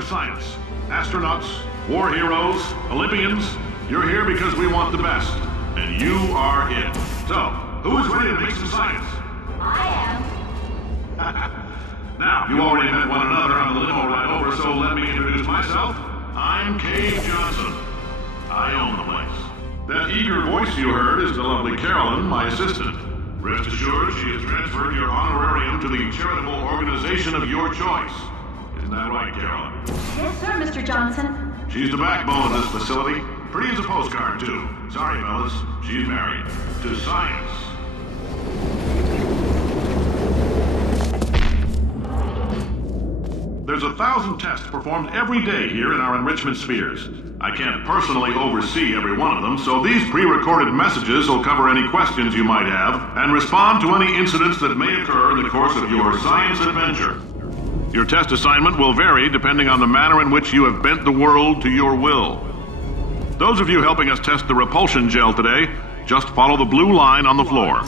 Mr. Science. Astronauts, war heroes, Olympians, you're here because we want the best. And you are it. So, who is ready to make some science? I am. Now, you already met one another on the limo ride over, so let me introduce myself. I'm Cave Johnson. I own the place. That eager voice you heard is the lovely Carolyn, my assistant. Rest assured, she has transferred your honorarium to the charitable organization of your choice. Isn't that right, Carolyn? Yes, sir, Mr. Johnson. She's the backbone of this facility. Pretty as a postcard, too. Sorry, fellas. She's married. To science. There's 1,000 tests performed every day here in our enrichment spheres. I can't personally oversee every one of them, so these pre-recorded messages will cover any questions you might have and respond to any incidents that may occur in the course of your science adventure. Your test assignment will vary depending on the manner in which you have bent the world to your will. Those of you helping us test the repulsion gel today, just follow the blue line on the floor.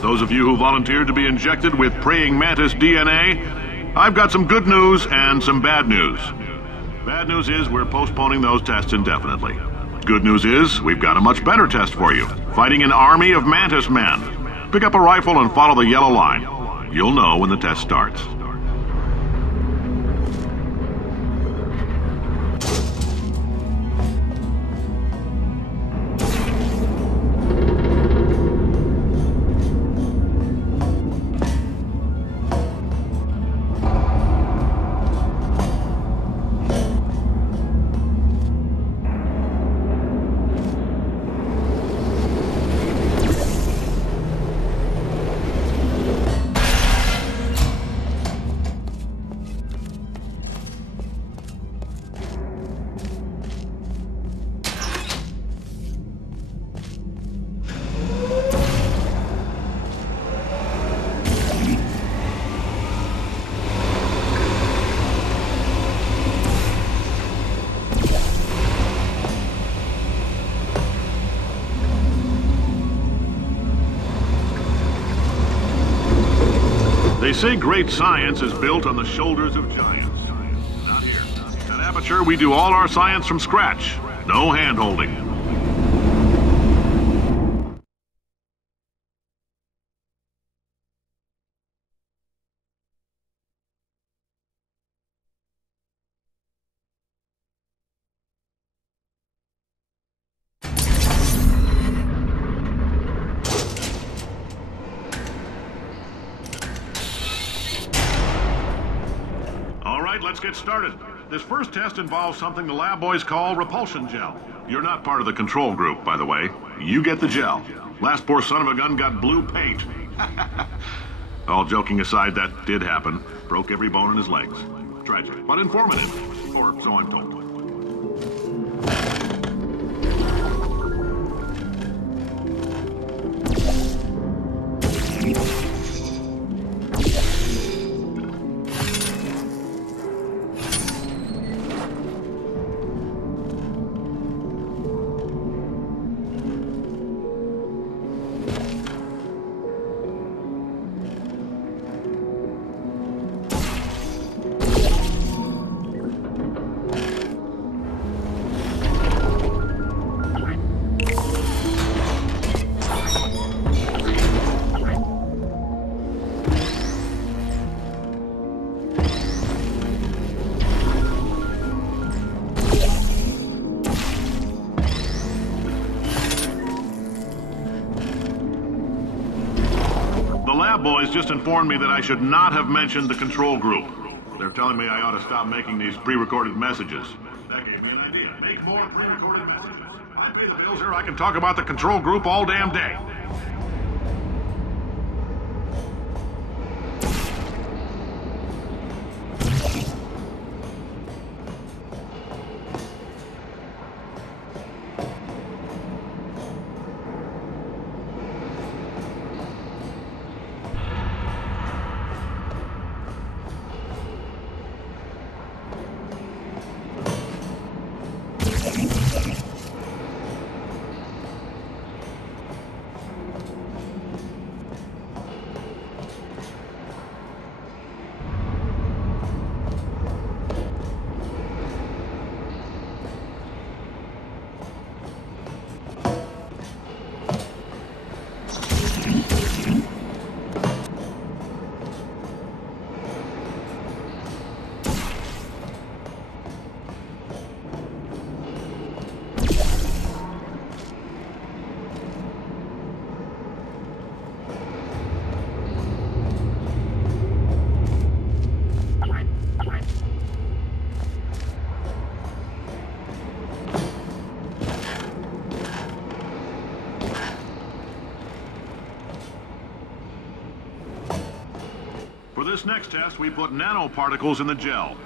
Those of you who volunteered to be injected with praying mantis DNA, I've got some good news and some bad news. Bad news is we're postponing those tests indefinitely. Good news is we've got a much better test for you, fighting an army of mantis men. Pick up a rifle and follow the yellow line. You'll know when the test starts. They say great science is built on the shoulders of giants. Not here. At Aperture, we do all our science from scratch. No hand-holding. Let's get started. This first test involves something the lab boys call repulsion gel. You're not part of the control group, by the way. You get the gel. Last poor son of a gun got blue paint. All joking aside, that did happen. Broke every bone in his legs. Tragic, but informative. Or so I'm told. Boys just informed me that I should not have mentioned the control group. They're telling me I ought to stop making these pre-recorded messages. That gave me an idea. Make more pre-recorded messages. I pay the bills here. I can talk about the control group all damn day. this next test, we put nanoparticles in the gel.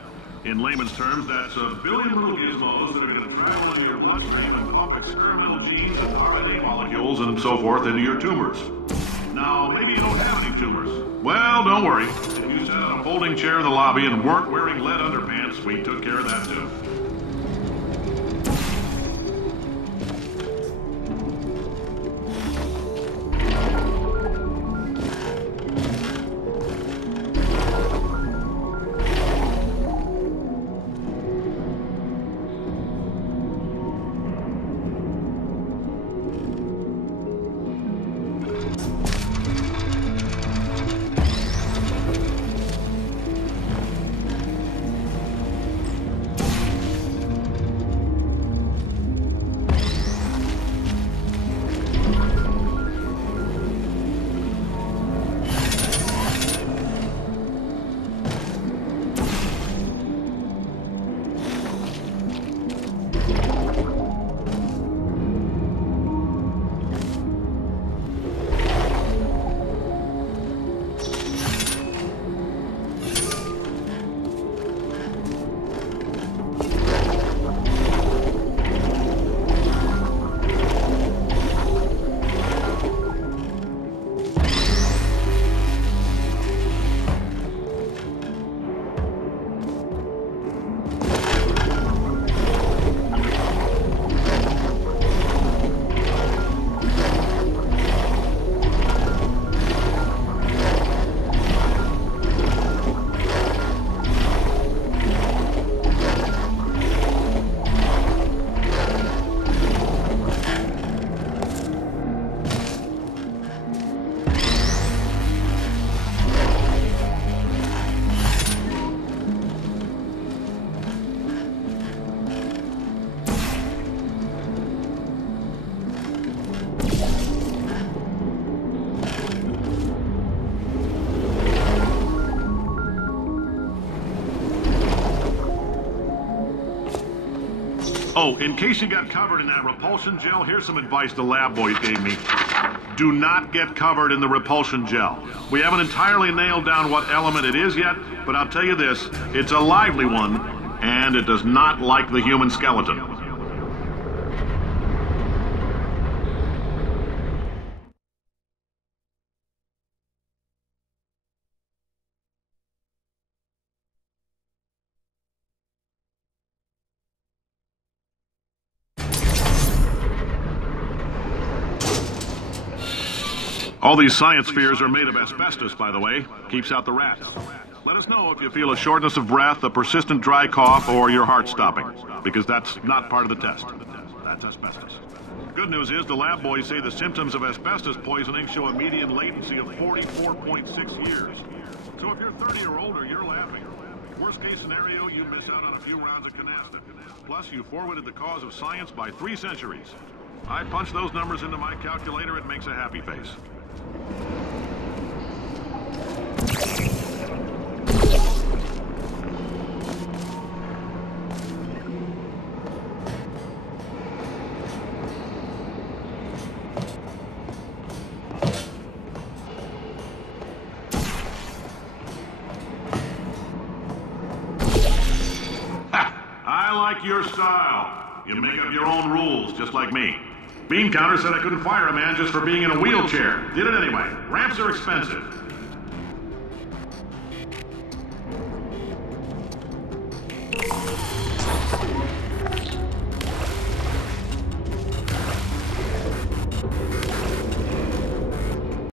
In layman's terms, that's a billion little gizmos that are going to travel into your bloodstream and pump experimental genes and RNA molecules and so forth into your tumors. Now, maybe you don't have any tumors. Well, don't worry. If you sat on a folding chair in the lobby and weren't wearing lead underpants, we took care of that too. Oh, in case you got covered in that repulsion gel, here's some advice the lab boys gave me. Do not get covered in the repulsion gel. We haven't entirely nailed down what element it is yet, but I'll tell you this, it's a lively one, and it does not like the human skeleton. All these science spheres are made of asbestos, by the way. Keeps out the rats. Let us know if you feel a shortness of breath, a persistent dry cough, or your heart stopping, because that's not part of the test. That's asbestos. Good news is the lab boys say the symptoms of asbestos poisoning show a median latency of 44.6 years. So if you're 30 or older, you're laughing. Worst case scenario, you miss out on a few rounds of canasta. Plus, you forwarded the cause of science by 3 centuries. I punch those numbers into my calculator, it makes a happy face. I like your style. You make up your own rules, just like me. Bean Counter said I couldn't fire a man just for being in a wheelchair. Did it anyway. Ramps are expensive.